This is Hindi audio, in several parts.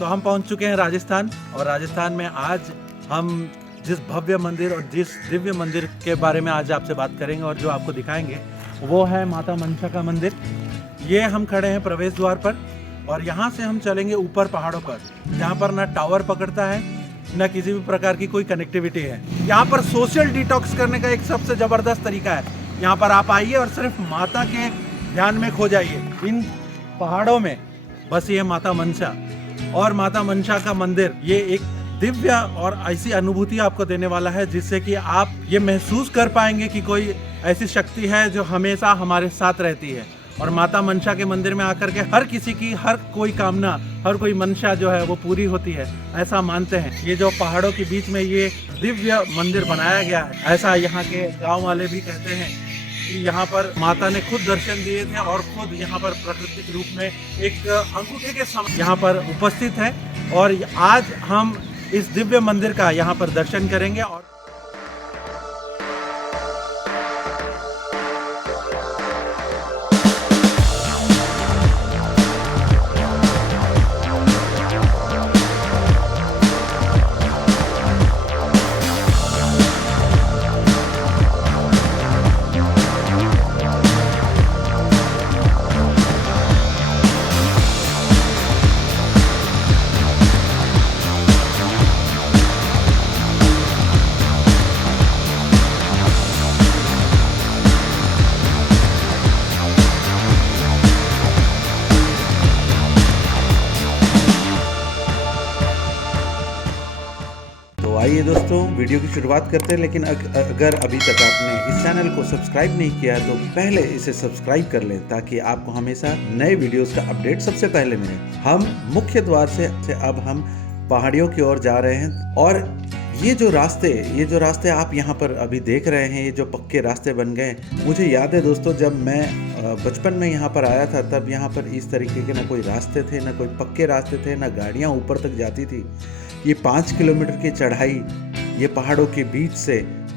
तो हम पहुंच चुके हैं राजस्थान, और राजस्थान में आज हम जिस भव्य मंदिर और जिस दिव्य मंदिर के बारे में आज आपसे बात करेंगे और जो आपको दिखाएंगे वो है माता मनसा का मंदिर। ये हम खड़े हैं प्रवेश द्वार पर, और यहाँ से हम चलेंगे ऊपर पहाड़ों पर, जहाँ पर ना टावर पकड़ता है न किसी भी प्रकार की कोई कनेक्टिविटी है। यहाँ पर सोशल डिटॉक्स करने का एक सबसे ज़बरदस्त तरीका है। यहाँ पर आप आइए और सिर्फ माता के ध्यान में खो जाइए। इन पहाड़ों में बस ये माता मनसा, और माता मनसा का मंदिर ये एक दिव्य और ऐसी अनुभूति आपको देने वाला है जिससे कि आप ये महसूस कर पाएंगे कि कोई ऐसी शक्ति है जो हमेशा हमारे साथ रहती है। और माता मनसा के मंदिर में आकर के हर किसी की हर कोई कामना, हर कोई मनसा जो है वो पूरी होती है, ऐसा मानते हैं। ये जो पहाड़ों के बीच में ये दिव्य मंदिर बनाया गया है, ऐसा यहाँ के गाँव वाले भी कहते हैं कि यहाँ पर माता ने खुद दर्शन दिए थे और खुद यहाँ पर प्राकृतिक रूप में एक अंगूठे के समान यहाँ पर उपस्थित है। और आज हम इस दिव्य मंदिर का यहाँ पर दर्शन करेंगे। और आइए दोस्तों, वीडियो की शुरुआत करते हैं। लेकिन अगर अभी तक आपने इस चैनल को सब्सक्राइब नहीं किया तो पहले इसे सब्सक्राइब कर लें, ताकि आपको हमेशा नए वीडियोस का अपडेट सबसे पहले मिले। हम मुख्य द्वार से अब हम पहाड़ियों की ओर जा रहे हैं, और ये जो रास्ते आप यहाँ पर अभी देख रहे हैं, ये जो पक्के रास्ते बन गए। मुझे याद है दोस्तों, जब मैं बचपन में यहाँ पर आया था, तब यहाँ पर इस तरीके के ना कोई रास्ते थे, ना कोई पक्के रास्ते थे, ना गाड़ियाँ ऊपर तक जाती थी। ये 5 किलोमीटर की चढ़ाई ये पहाड़ों के बीच से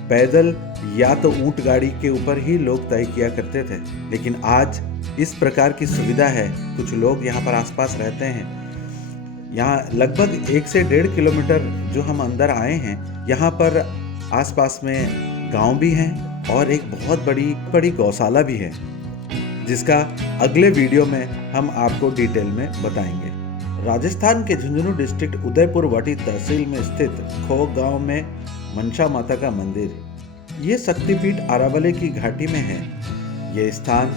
पैदल या तो ऊंट गाड़ी के ऊपर ही लोग तय किया करते थे। लेकिन आज इस प्रकार की सुविधा है। कुछ लोग यहाँ पर आसपास रहते हैं। यहाँ लगभग 1 से 1.5 किलोमीटर जो हम अंदर आए हैं, यहाँ पर आसपास में गांव भी हैं और एक बहुत बड़ी गौशाला भी है, जिसका अगले वीडियो में हम आपको डिटेल में बताएंगे। राजस्थान के झुंझुनू डिस्ट्रिक्ट उदयपुर वाटी तहसील में स्थित खो गांव में मनसा माता का मंदिर। ये शक्तिपीठ अरावली की घाटी में है। ये स्थान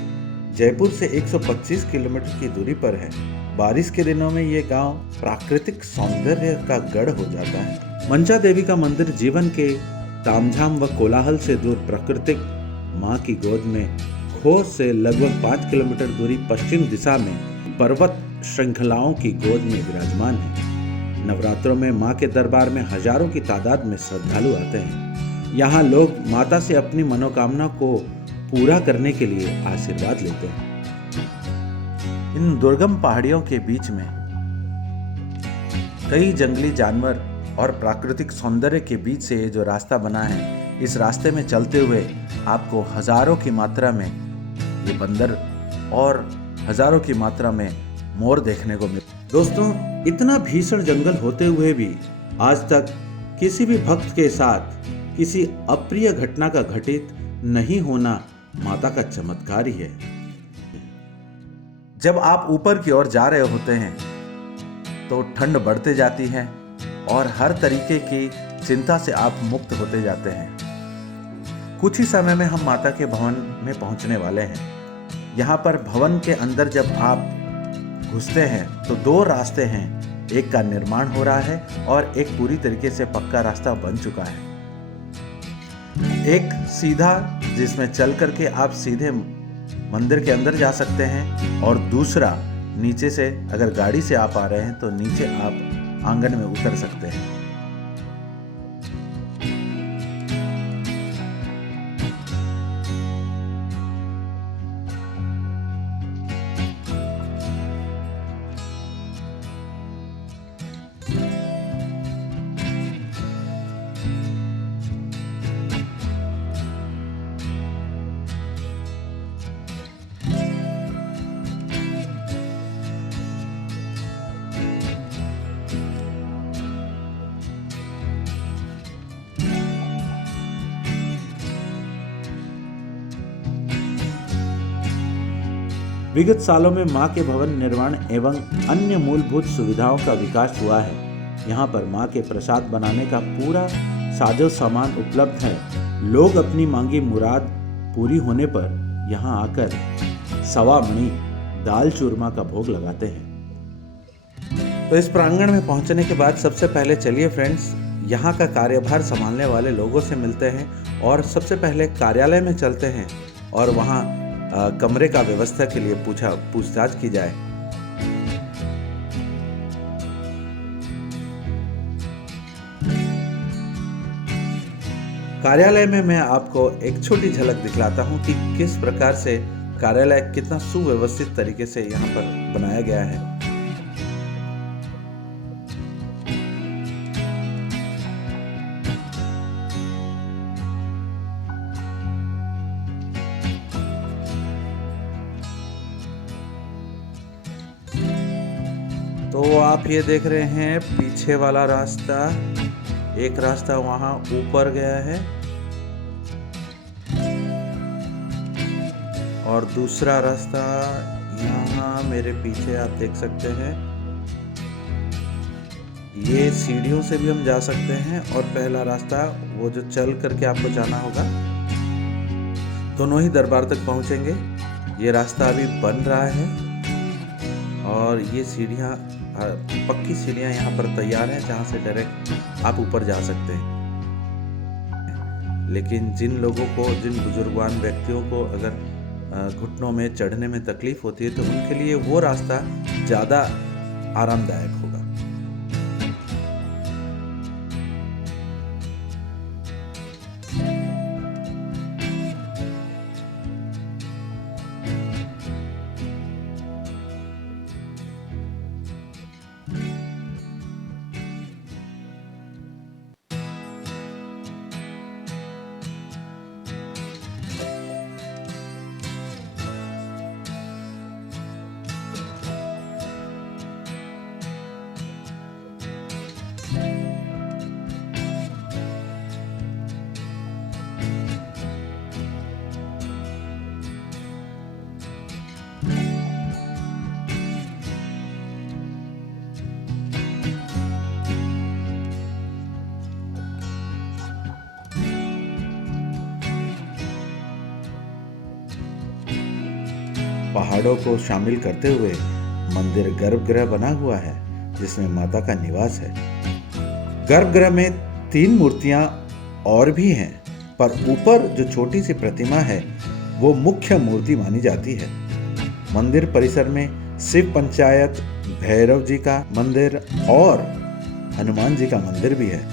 जयपुर से 125 किलोमीटर की दूरी पर है। बारिश के दिनों में ये गांव प्राकृतिक सौंदर्य का गढ़ हो जाता है। मनसा देवी का मंदिर जीवन के तामझाम व कोलाहल से दूर प्राकृतिक माँ की गोद में खो से लगभग 5 किलोमीटर दूरी पश्चिम दिशा में पर्वत श्रृंखलाओं की गोद में विराजमान है। नवरात्रों में मां के दरबार में हजारों की तादाद में श्रद्धालु आते हैं। यहाँ लोग माता से अपनी मनोकामना को पूरा करने के लिए आशीर्वाद लेते हैं। इन दुर्गम पहाड़ियों के बीच में कई जंगली जानवर और प्राकृतिक सौंदर्य के बीच से ये जो रास्ता बना है, इस रास्ते में चलते हुए आपको हजारों की मात्रा में ये बंदर और हजारों की मात्रा में मोर देखने को मिले। दोस्तों, इतना भीषण जंगल होते हुए भी आज तक किसी भी भक्त के साथ किसी अप्रिय घटना का घटित नहीं होना माता का चमत्कार ही है। जब आप ऊपर की ओर जा रहे होते हैं तो ठंड बढ़ते जाती है और हर तरीके की चिंता से आप मुक्त होते जाते हैं। कुछ ही समय में हम माता के भवन में पहुंचने वाले हैं। यहाँ पर भवन के अंदर जब आप घुसते हैं तो 2 रास्ते हैं। एक का निर्माण हो रहा है और एक पूरी तरीके से पक्का रास्ता बन चुका है। एक सीधा, जिसमें चल करके आप सीधे मंदिर के अंदर जा सकते हैं, और दूसरा नीचे से, अगर गाड़ी से आप आ रहे हैं तो नीचे आप आंगन में उतर सकते हैं। विगत सालों में मां के भवन निर्माण एवं अन्य मूलभूत सुविधाओं का विकास हुआ है। यहाँ पर मां के प्रसाद बनाने का पूरा साजो सामान उपलब्ध है। लोग अपनी मांगी मुराद पूरी होने पर यहाँ आकर सवा मणि दाल चूरमा का भोग लगाते हैं। तो इस प्रांगण में पहुंचने के बाद सबसे पहले चलिए फ्रेंड्स यहाँ का कार्यभार संभालने वाले लोगों से मिलते हैं और सबसे पहले कार्यालय में चलते हैं और वहाँ कमरे का व्यवस्था के लिए पूछताछ की जाए। कार्यालय में मैं आपको एक छोटी झलक दिखलाता हूँ कि किस प्रकार से कार्यालय कितना सुव्यवस्थित तरीके से यहाँ पर बनाया गया है। तो आप ये देख रहे हैं पीछे वाला रास्ता, एक रास्ता वहां ऊपर गया है और दूसरा रास्ता यहाँ मेरे पीछे आप देख सकते हैं। ये सीढ़ियों से भी हम जा सकते हैं और पहला रास्ता वो जो चल करके आपको जाना होगा, दोनों ही दरबार तक पहुंचेंगे। ये रास्ता अभी बन रहा है और ये सीढ़ियाँ, पक्की सीढ़ियाँ यहाँ पर तैयार हैं जहाँ से डायरेक्ट आप ऊपर जा सकते हैं। लेकिन जिन लोगों को, जिन बुजुर्गवान व्यक्तियों को अगर घुटनों में चढ़ने में तकलीफ होती है तो उनके लिए वो रास्ता ज़्यादा आरामदायक होगा। पहाड़ों को शामिल करते हुए मंदिर गर्भगृह बना हुआ है जिसमें माता का निवास है। गर्भगृह में 3 मूर्तियां और भी हैं, पर ऊपर जो छोटी सी प्रतिमा है वो मुख्य मूर्ति मानी जाती है। मंदिर परिसर में शिव पंचायत, भैरव जी का मंदिर और हनुमान जी का मंदिर भी है।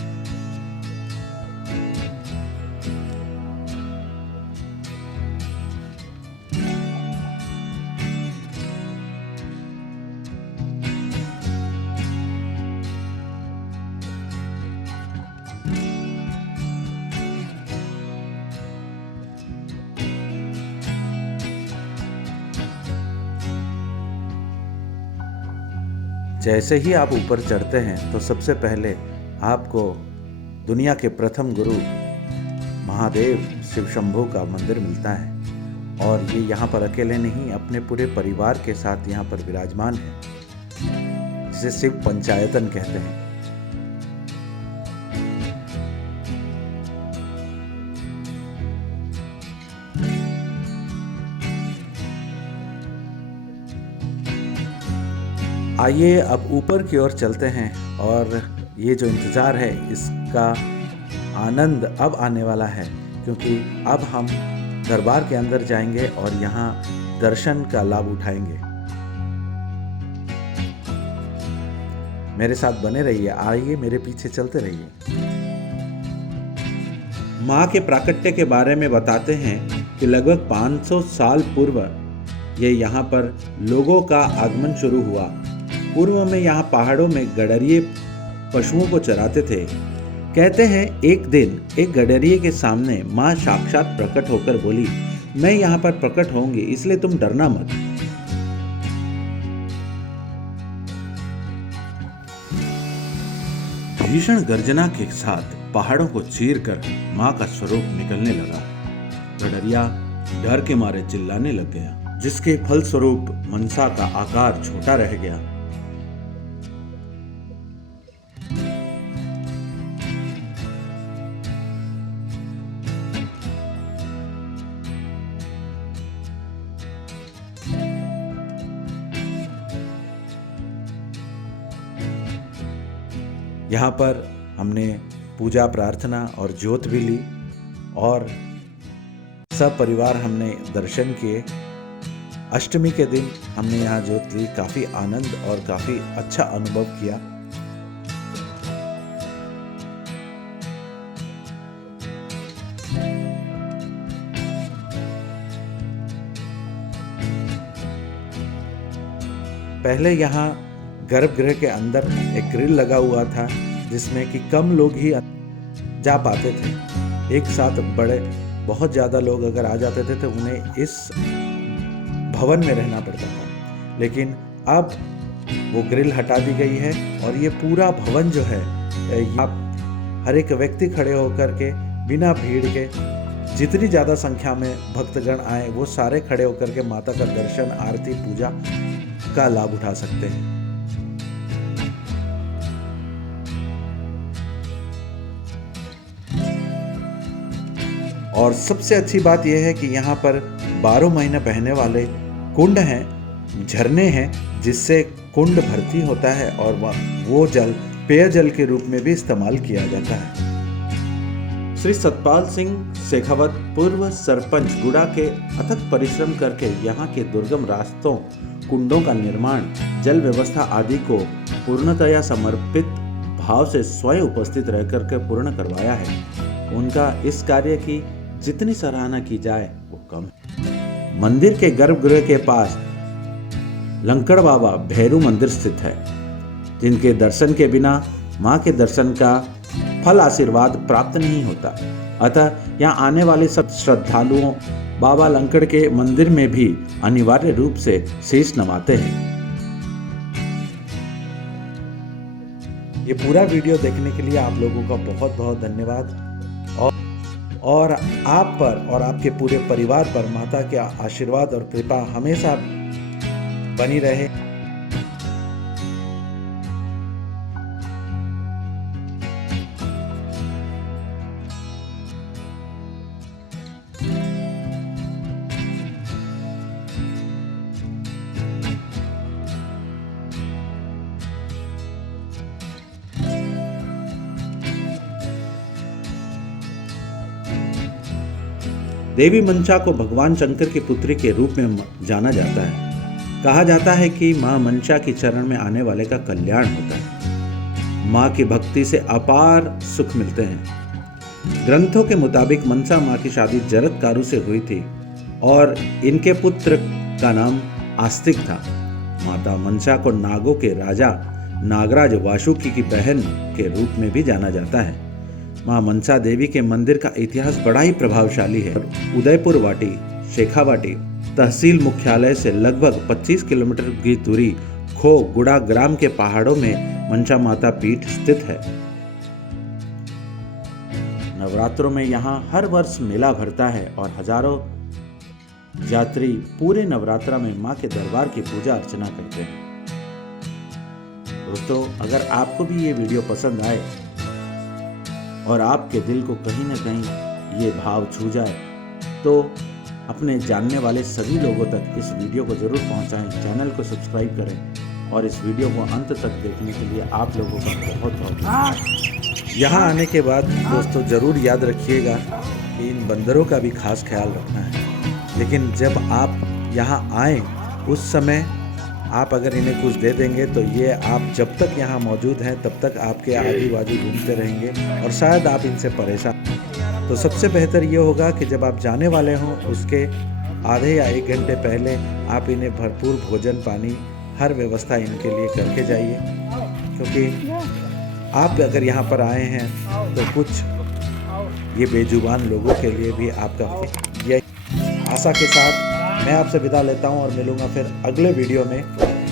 जैसे ही आप ऊपर चढ़ते हैं तो सबसे पहले आपको दुनिया के प्रथम गुरु महादेव शिव शंभू का मंदिर मिलता है और ये यहाँ पर अकेले नहीं, अपने पूरे परिवार के साथ यहाँ पर विराजमान है, जिसे शिव पंचायतन कहते हैं। आइए अब ऊपर की ओर चलते हैं और ये जो इंतज़ार है इसका आनंद अब आने वाला है, क्योंकि अब हम दरबार के अंदर जाएंगे और यहाँ दर्शन का लाभ उठाएंगे। मेरे साथ बने रहिए, आइए मेरे पीछे चलते रहिए। माँ के प्राकट्य के बारे में बताते हैं कि लगभग 500 साल पूर्व ये यहाँ पर लोगों का आगमन शुरू हुआ। पूर्व में यहाँ पहाड़ों में गडरिये पशुओं को चराते थे। कहते हैं एक दिन एक गडरिये के सामने माँ साक्षात प्रकट होकर बोली, मैं यहाँ पर प्रकट होंगी, इसलिए तुम डरना मत। भीषण गर्जना के साथ पहाड़ों को चीरकर माँ का स्वरूप निकलने लगा। गडरिया डर के मारे चिल्लाने लग गया। जिसके फलस्वरूप मनसा का आकार छोटा रह गया। यहाँ पर हमने पूजा प्रार्थना और ज्योत भी ली और सब परिवार हमने दर्शन किए। अष्टमी के दिन हमने यहाँ ज्योत ली, काफ़ी आनंद और काफ़ी अच्छा अनुभव किया। पहले यहाँ गर्भगृह के अंदर एक ग्रिल लगा हुआ था जिसमें कि कम लोग ही जा पाते थे। एक साथ बहुत ज़्यादा लोग अगर आ जाते थे तो उन्हें इस भवन में रहना पड़ता था, लेकिन अब वो ग्रिल हटा दी गई है और ये पूरा भवन जो है आप हर एक व्यक्ति खड़े होकर के बिना भीड़ के, जितनी ज़्यादा संख्या में भक्तगण आए वो सारे खड़े होकर के माता का दर्शन, आरती, पूजा का लाभ उठा सकते हैं। और सबसे अच्छी बात यह है कि यहाँ पर 12 महीने बहने वाले कुंड हैं, झरने हैं, जिससे कुंड भर्ती होता है और वो जल पेयजल के रूप में भी इस्तेमाल किया जाता है। श्री सतपाल सिंह शेखावत पूर्व सरपंच गुड़ा के अथक परिश्रम करके यहाँ के दुर्गम रास्तों, कुंडों का निर्माण, जल व्यवस्था आदि को पूर्णतया समर्पित भाव से स्वयं उपस्थित रह करके पूर्ण करवाया है। उनका इस कार्य की जितनी सराहना की जाए वो कम है। मंदिर के गर्भगृह के पास लंकड़ बाबा भैरू मंदिर स्थित है, जिनके दर्शन के बिना मां के दर्शन का फल आशीर्वाद प्राप्त नहीं होता। अतः यहाँ आने वाले सब श्रद्धालुओं बाबा लंकड़ के मंदिर में भी अनिवार्य रूप से शीश नवाते हैं। ये पूरा वीडियो देखने के लिए आप लोगों का बहुत बहुत धन्यवाद और आप पर और आपके पूरे परिवार पर माता के आशीर्वाद और कृपा हमेशा बनी रहे। देवी मनसा को भगवान शंकर की पुत्री के रूप में जाना जाता है। कहा जाता है कि मां मनसा की चरण में आने वाले का कल्याण होता है। मां की भक्ति से अपार सुख मिलते हैं। ग्रंथों के मुताबिक मनसा मां की शादी जरत्कारु से हुई थी और इनके पुत्र का नाम आस्तिक था। माता मनसा को नागों के राजा नागराज वासुकी की बहन के रूप में भी जाना जाता है। मां मनसा देवी के मंदिर का इतिहास बड़ा ही प्रभावशाली है। उदयपुर वाटी शेखावाटी तहसील मुख्यालय से लगभग 25 किलोमीटर की दूरी खो गुड़ा ग्राम के पहाड़ों में मनसा माता पीठ स्थित है। नवरात्रों में यहाँ हर वर्ष मेला भरता है और हजारों यात्री पूरे नवरात्रा में मां के दरबार की पूजा अर्चना करते हैं। दोस्तों, अगर आपको भी ये वीडियो पसंद आए और आपके दिल को कहीं ना कहीं ये भाव छू जाए तो अपने जानने वाले सभी लोगों तक इस वीडियो को जरूर पहुंचाएं। चैनल को सब्सक्राइब करें और इस वीडियो को अंत तक देखने के लिए आप लोगों का बहुत बहुत धन्यवाद। यहाँ आने के बाद दोस्तों ज़रूर याद रखिएगा कि इन बंदरों का भी खास ख्याल रखना है। लेकिन जब आप यहाँ आएँ उस समय आप अगर इन्हें कुछ दे देंगे तो ये आप जब तक यहाँ मौजूद हैं तब तक आपके आजू बाजू घूमते रहेंगे और शायद आप इनसे परेशान। तो सबसे बेहतर ये होगा कि जब आप जाने वाले हों उसके आधे या 1 घंटे पहले आप इन्हें भरपूर भोजन पानी हर व्यवस्था इनके लिए करके जाइए, क्योंकि आप अगर यहाँ पर आए हैं तो कुछ ये बेजुबान लोगों के लिए भी आपका यह आशा के साथ मैं आपसे विदा लेता हूं और मिलूंगा फिर अगले वीडियो में,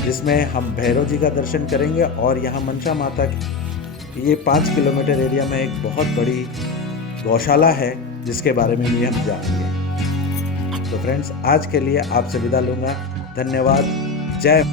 जिसमें हम भैरव जी का दर्शन करेंगे और यहाँ मनसा माता की ये 5 किलोमीटर एरिया में एक बहुत बड़ी गौशाला है जिसके बारे में भी हम जानेंगे। तो फ्रेंड्स आज के लिए आपसे विदा लूँगा। धन्यवाद। जय